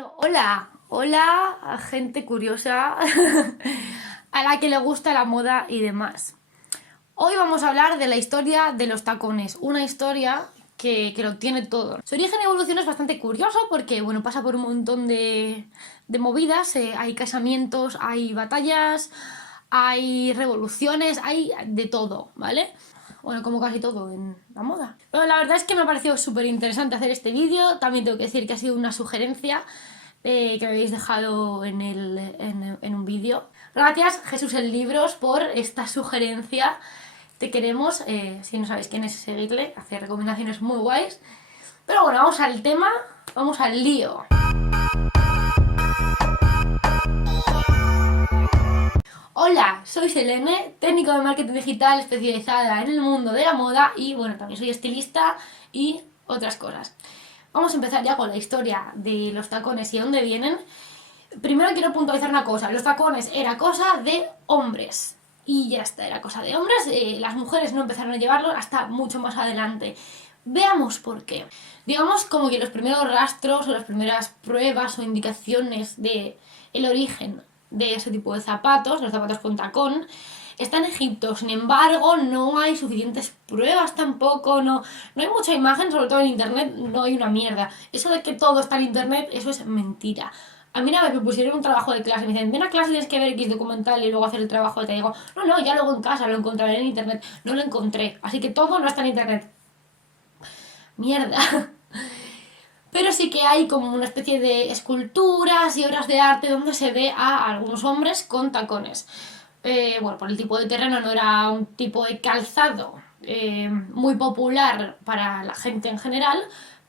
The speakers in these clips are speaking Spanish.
Bueno, hola a gente curiosa a la que le gusta la moda y demás. Hoy vamos a hablar de la historia de los tacones, una historia que lo tiene todo. Su origen y evolución es bastante curioso porque, bueno, pasa por un montón de movidas, hay casamientos, hay batallas, hay revoluciones, hay de todo, ¿vale? Bueno, como casi todo en la moda. Pero la verdad es que me ha parecido súper interesante hacer este vídeo. También tengo que decir que ha sido una sugerencia que me habéis dejado en un vídeo. Gracias, Jesús en Libros, por esta sugerencia. Te queremos, si no sabéis quién es, seguirle, hace recomendaciones muy guays. Pero bueno, vamos al tema, vamos al lío. Hola, soy Selene, técnico de marketing digital especializada en el mundo de la moda y bueno, también soy estilista y otras cosas. Vamos a empezar ya con la historia de los tacones y dónde vienen. Primero quiero puntualizar una cosa, los tacones era cosa de hombres y ya está, era cosa de hombres, las mujeres no empezaron a llevarlo hasta mucho más adelante. Veamos por qué. Digamos como que los primeros rastros o las primeras pruebas o indicaciones de el origen de ese tipo de zapatos, los zapatos con tacón, está en Egipto. Sin embargo, no hay suficientes pruebas tampoco, no hay mucha imagen, sobre todo en internet no hay una mierda. Eso de que todo está en internet, eso es mentira. A mí una vez me pusieron un trabajo de clase, me dicen, ven a clase, tienes que ver X documental y luego hacer el trabajo, y te digo, no, ya luego en casa lo encontraré en internet. No lo encontré, así que todo no está en internet. Mierda. Pero sí que hay como una especie de esculturas y obras de arte donde se ve a algunos hombres con tacones. Bueno, por el tipo de terreno no era un tipo de calzado muy popular para la gente en general,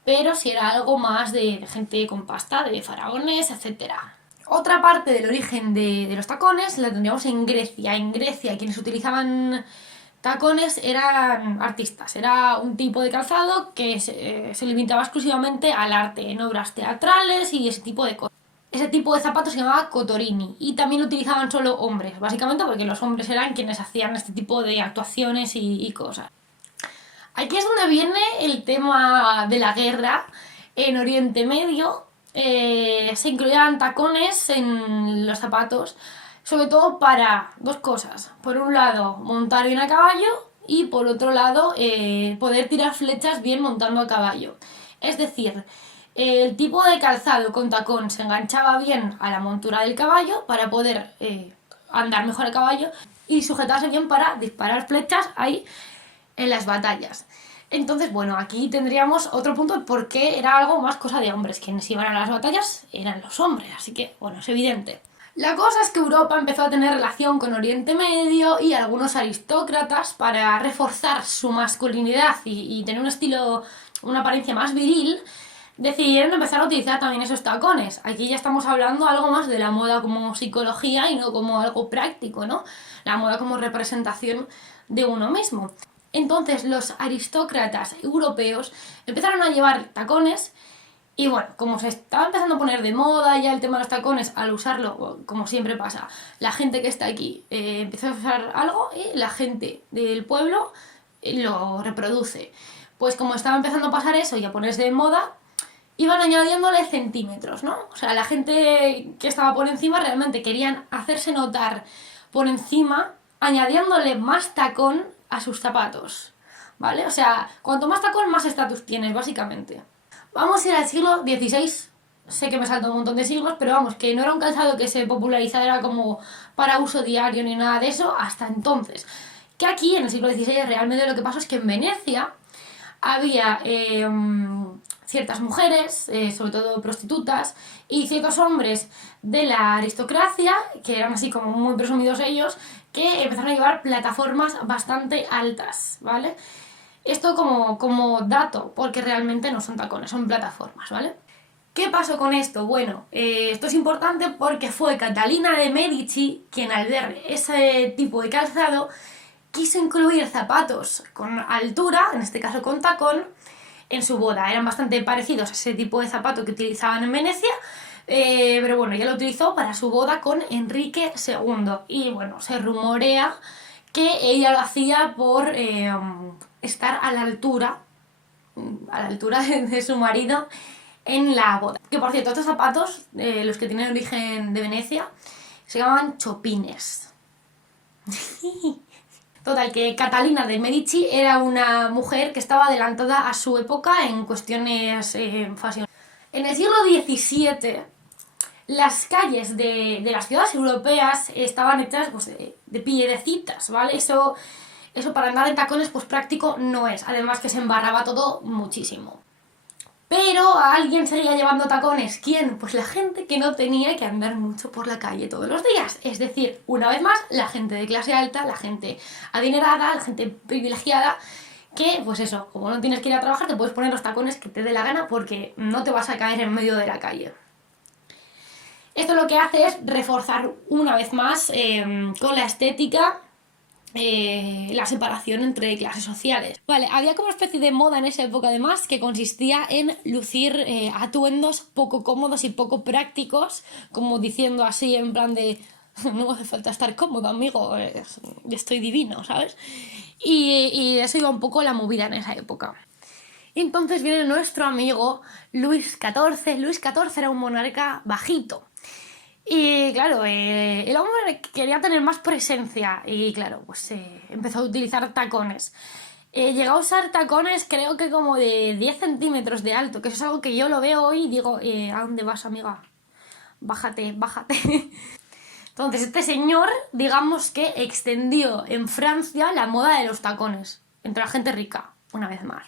pero sí era algo más de gente con pasta, de faraones, etcétera. Otra parte del origen de los tacones la tendríamos en Grecia. En Grecia quienes utilizaban tacones eran artistas, era un tipo de calzado que se limitaba exclusivamente al arte, en obras teatrales y ese tipo de cosas. Ese tipo de zapatos se llamaba cotorini y también lo utilizaban solo hombres, básicamente porque los hombres eran quienes hacían este tipo de actuaciones y cosas. Aquí es donde viene el tema de la guerra. En Oriente Medio se incluían tacones en los zapatos, sobre todo para dos cosas. Por un lado, montar bien a caballo y por otro lado, poder tirar flechas bien montando a caballo. Es decir, el tipo de calzado con tacón se enganchaba bien a la montura del caballo para poder andar mejor a caballo y sujetarse bien para disparar flechas ahí en las batallas. Entonces, bueno, aquí tendríamos otro punto de por qué era algo más cosa de hombres. Quienes iban a las batallas eran los hombres, así que, bueno, es evidente. La cosa es que Europa empezó a tener relación con Oriente Medio y algunos aristócratas para reforzar su masculinidad y tener un estilo, una apariencia más viril, decidieron empezar a utilizar también esos tacones. Aquí ya estamos hablando algo más de la moda como psicología y no como algo práctico, ¿no? La moda como representación de uno mismo. Entonces los aristócratas europeos empezaron a llevar tacones y bueno, como se estaba empezando a poner de moda ya el tema de los tacones, al usarlo, como siempre pasa, la gente que está aquí empieza a usar algo y la gente del pueblo lo reproduce. Pues como estaba empezando a pasar eso y a ponerse de moda, iban añadiéndole centímetros, ¿no? O sea, la gente que estaba por encima realmente querían hacerse notar por encima, añadiéndole más tacón a sus zapatos, ¿vale? O sea, cuanto más tacón, más estatus tienes, básicamente. Vamos a ir al siglo XVI. Sé que me salto un montón de siglos, pero vamos, que no era un calzado que se popularizara como para uso diario ni nada de eso hasta entonces. Que aquí, en el siglo XVI, realmente lo que pasó es que en Venecia había ciertas mujeres, sobre todo prostitutas, y ciertos hombres de la aristocracia, que eran así como muy presumidos ellos, que empezaron a llevar plataformas bastante altas, ¿vale? Esto como dato, porque realmente no son tacones, son plataformas, ¿vale? ¿Qué pasó con esto? Bueno, esto es importante porque fue Catalina de Medici quien al ver ese tipo de calzado quiso incluir zapatos con altura, en este caso con tacón, en su boda. Eran bastante parecidos a ese tipo de zapato que utilizaban en Venecia, pero bueno, ella lo utilizó para su boda con Enrique II. Y bueno, se rumorea que ella lo hacía por estar a la altura de su marido en la boda. Que por cierto, estos zapatos, los que tienen origen de Venecia, se llaman chopines. Total, que Catalina de Medici era una mujer que estaba adelantada a su época en cuestiones fashion. En el siglo XVII, las calles de las ciudades europeas estaban hechas pues, de piedrecitas, ¿vale? Eso para andar en tacones pues práctico no es, además que se embarraba todo muchísimo. Pero a alguien seguía llevando tacones. ¿Quién? Pues la gente que no tenía que andar mucho por la calle todos los días. Es decir, una vez más, la gente de clase alta, la gente adinerada, la gente privilegiada, que pues eso, como no tienes que ir a trabajar, te puedes poner los tacones que te dé la gana porque no te vas a caer en medio de la calle. Esto lo que hace es reforzar una vez más con la estética la separación entre clases sociales. Vale, había como una especie de moda en esa época además que consistía en lucir atuendos poco cómodos y poco prácticos, como diciendo así en plan de no me hace falta estar cómodo, amigo, estoy divino, ¿sabes? Y eso iba un poco la movida en esa época. Entonces viene nuestro amigo Luis XIV. Luis XIV era un monarca bajito. Y claro, el hombre quería tener más presencia y claro, pues empezó a utilizar tacones. Llegó a usar tacones creo que como de 10 centímetros de alto, que eso es algo que yo lo veo hoy y digo, ¿a dónde vas, amiga? Bájate, bájate. Entonces este señor, digamos que extendió en Francia la moda de los tacones, entre la gente rica, una vez más.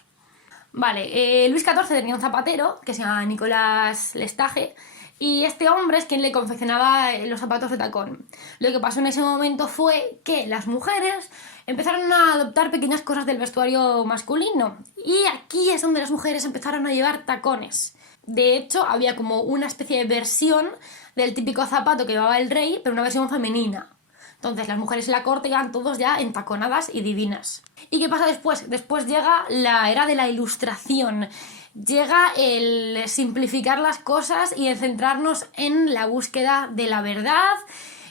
Vale, Luis XIV tenía un zapatero que se llama Nicolás Lestage y este hombre es quien le confeccionaba los zapatos de tacón. Lo que pasó en ese momento fue que las mujeres empezaron a adoptar pequeñas cosas del vestuario masculino y aquí es donde las mujeres empezaron a llevar tacones. De hecho, había como una especie de versión del típico zapato que llevaba el rey, pero una versión femenina. Entonces las mujeres en la corte iban todos ya entaconadas y divinas. ¿Y qué pasa después? Después llega la era de la ilustración. Llega el simplificar las cosas y el centrarnos en la búsqueda de la verdad,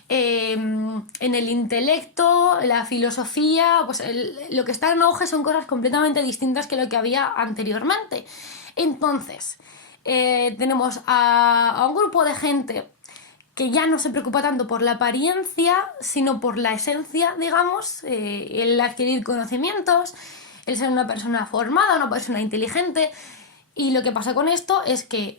en el intelecto, la filosofía. Pues lo que está en auge son cosas completamente distintas que lo que había anteriormente. Entonces, tenemos a un grupo de gente que ya no se preocupa tanto por la apariencia, sino por la esencia, digamos, el adquirir conocimientos, el ser una persona formada, una persona inteligente. Y lo que pasa con esto es que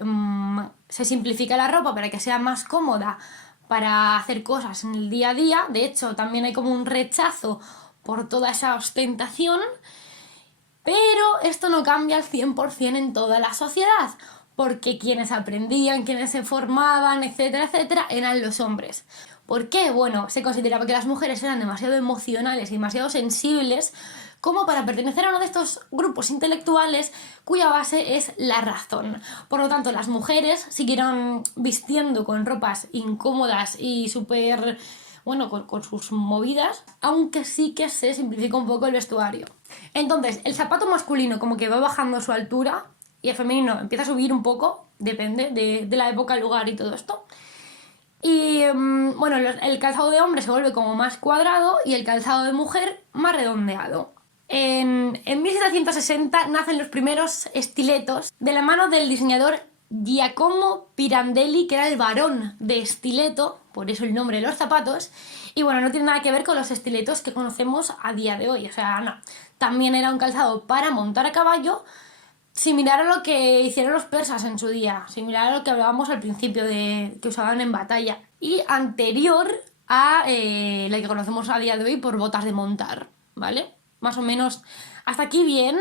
se simplifica la ropa para que sea más cómoda para hacer cosas en el día a día. De hecho, también hay como un rechazo por toda esa ostentación, pero esto no cambia al 100% en toda la sociedad, porque quienes aprendían, quienes se formaban, etcétera, etcétera, eran los hombres. ¿Por qué? Bueno, se consideraba que las mujeres eran demasiado emocionales y demasiado sensibles como para pertenecer a uno de estos grupos intelectuales cuya base es la razón. Por lo tanto, las mujeres siguieron vistiendo con ropas incómodas y súper, bueno, con sus movidas, aunque sí que se simplifica un poco el vestuario. Entonces, el zapato masculino como que va bajando su altura y el femenino empieza a subir un poco, depende de la época, el lugar y todo esto. Y bueno, el calzado de hombre se vuelve como más cuadrado y el calzado de mujer más redondeado. En 1760 nacen los primeros estiletos de la mano del diseñador Giacomo Pirandelli, que era el varón de estileto, por eso el nombre de los zapatos. Y bueno, no tiene nada que ver con los estiletos que conocemos a día de hoy, o sea, no. También era un calzado para montar a caballo, similar a lo que hicieron los persas en su día, similar a lo que hablábamos al principio de que usaban en batalla, y anterior a la que conocemos a día de hoy por botas de montar, ¿vale? Más o menos hasta aquí bien.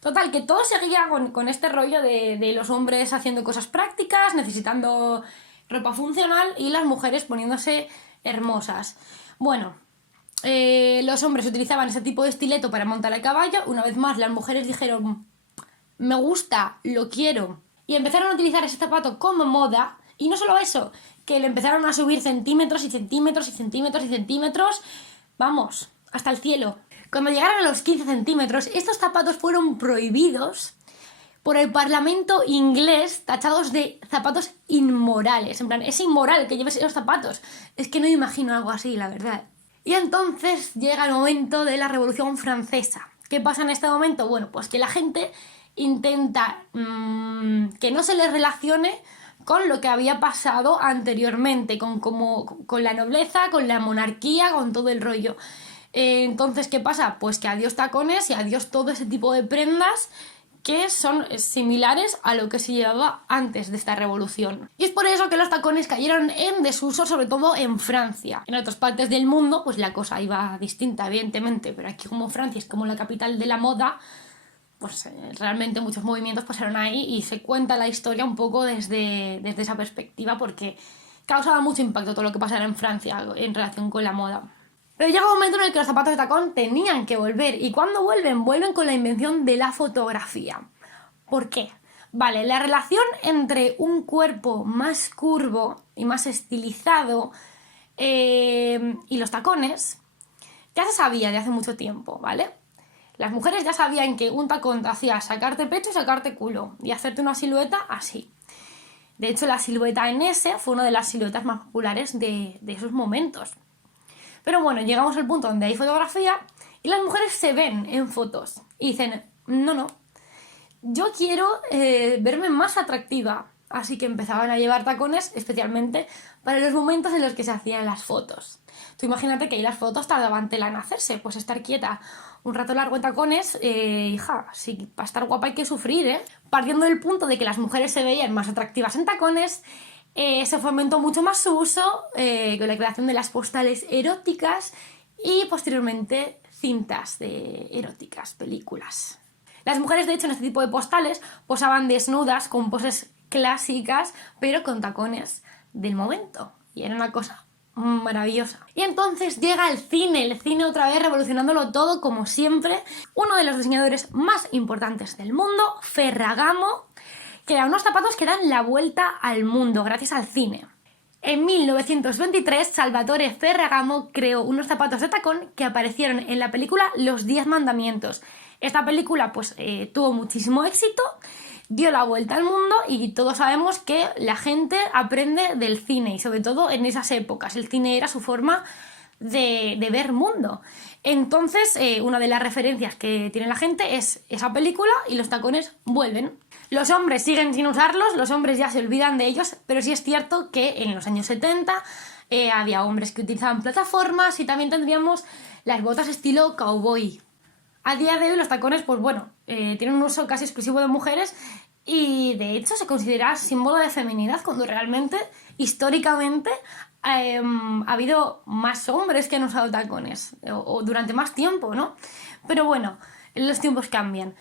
Total, que todo seguía con este rollo de los hombres haciendo cosas prácticas, necesitando ropa funcional y las mujeres poniéndose hermosas. Bueno, los hombres utilizaban ese tipo de estileto para montar a caballo. Una vez más, las mujeres dijeron: me gusta, lo quiero. Y empezaron a utilizar ese zapato como moda. Y no solo eso, que le empezaron a subir centímetros y centímetros y centímetros y centímetros. Vamos, hasta el cielo. Cuando llegaron a los 15 centímetros, estos zapatos fueron prohibidos por el Parlamento inglés, tachados de zapatos inmorales. En plan, es inmoral que lleves esos zapatos. Es que no me imagino algo así, la verdad. Y entonces llega el momento de la Revolución Francesa. ¿Qué pasa en este momento? Bueno, pues que la gente intenta que no se les relacione con lo que había pasado anteriormente, con la nobleza, con la monarquía, con todo el rollo. Entonces, ¿qué pasa? Pues que adiós tacones y adiós todo ese tipo de prendas que son similares a lo que se llevaba antes de esta revolución. Y es por eso que los tacones cayeron en desuso, sobre todo en Francia. En otras partes del mundo, pues la cosa iba distinta, evidentemente, pero aquí como Francia es como la capital de la moda, pues realmente muchos movimientos pasaron ahí y se cuenta la historia un poco desde esa perspectiva, porque causaba mucho impacto todo lo que pasara en Francia en relación con la moda. Pero llega un momento en el que los zapatos de tacón tenían que volver. ¿Y cuando vuelven? Vuelven con la invención de la fotografía. ¿Por qué? Vale, la relación entre un cuerpo más curvo y más estilizado y los tacones ya se sabía de hace mucho tiempo, ¿vale? Las mujeres ya sabían que un tacón te hacía sacarte pecho y sacarte culo y hacerte una silueta así. De hecho, la silueta en S fue una de las siluetas más populares de esos momentos. Pero bueno, llegamos al punto donde hay fotografía y las mujeres se ven en fotos y dicen, no, yo quiero verme más atractiva. Así que empezaban a llevar tacones especialmente para los momentos en los que se hacían las fotos. Tú imagínate que ahí las fotos tardaban tela en hacerse, pues estar quieta un rato largo en tacones, hija, sí, para estar guapa hay que sufrir, ¿eh? Partiendo del punto de que las mujeres se veían más atractivas en tacones, se fomentó mucho más su uso con la creación de las postales eróticas y posteriormente cintas eróticas, películas. Las mujeres, de hecho, en este tipo de postales posaban desnudas con poses clásicas, pero con tacones del momento. Y era una cosa maravillosa. Y entonces llega el cine otra vez revolucionándolo todo como siempre. Uno de los diseñadores más importantes del mundo, Ferragamo, crea unos zapatos que dan la vuelta al mundo gracias al cine. En 1923, Salvatore Ferragamo creó unos zapatos de tacón que aparecieron en la película Los 10 Mandamientos. Esta película pues tuvo muchísimo éxito, dio la vuelta al mundo y todos sabemos que la gente aprende del cine y sobre todo en esas épocas. El cine era su forma de ver mundo. Entonces, una de las referencias que tiene la gente es esa película y los tacones vuelven. Los hombres siguen sin usarlos, los hombres ya se olvidan de ellos, pero sí es cierto que en los años 70 había hombres que utilizaban plataformas y también tendríamos las botas estilo cowboy. A día de hoy los tacones, pues bueno, tienen un uso casi exclusivo de mujeres y de hecho se considera símbolo de feminidad cuando realmente, históricamente, ha habido más hombres que han usado tacones o durante más tiempo, ¿no? Pero bueno, los tiempos cambian.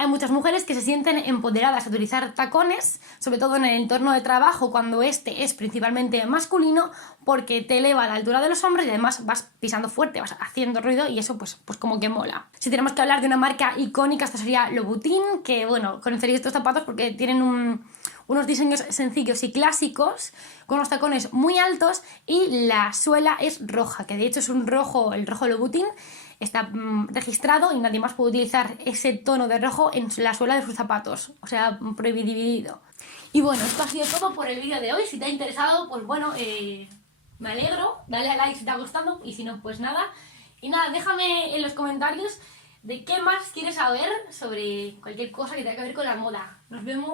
Hay muchas mujeres que se sienten empoderadas a utilizar tacones, sobre todo en el entorno de trabajo, cuando este es principalmente masculino, porque te eleva a la altura de los hombres y además vas pisando fuerte, vas haciendo ruido y eso pues como que mola. Si tenemos que hablar de una marca icónica, esta sería Louboutin, que bueno, conoceréis estos zapatos porque tienen unos diseños sencillos y clásicos, con unos tacones muy altos y la suela es roja, que de hecho es un rojo, el rojo Louboutin, está registrado y nadie más puede utilizar ese tono de rojo en la suela de sus zapatos, o sea, prohibido. Y bueno, esto ha sido todo por el vídeo de hoy. Si te ha interesado, pues bueno, me alegro, dale a like si te ha gustado y si no, pues nada. Y nada, déjame en los comentarios de qué más quieres saber sobre cualquier cosa que tenga que ver con la moda. Nos vemos.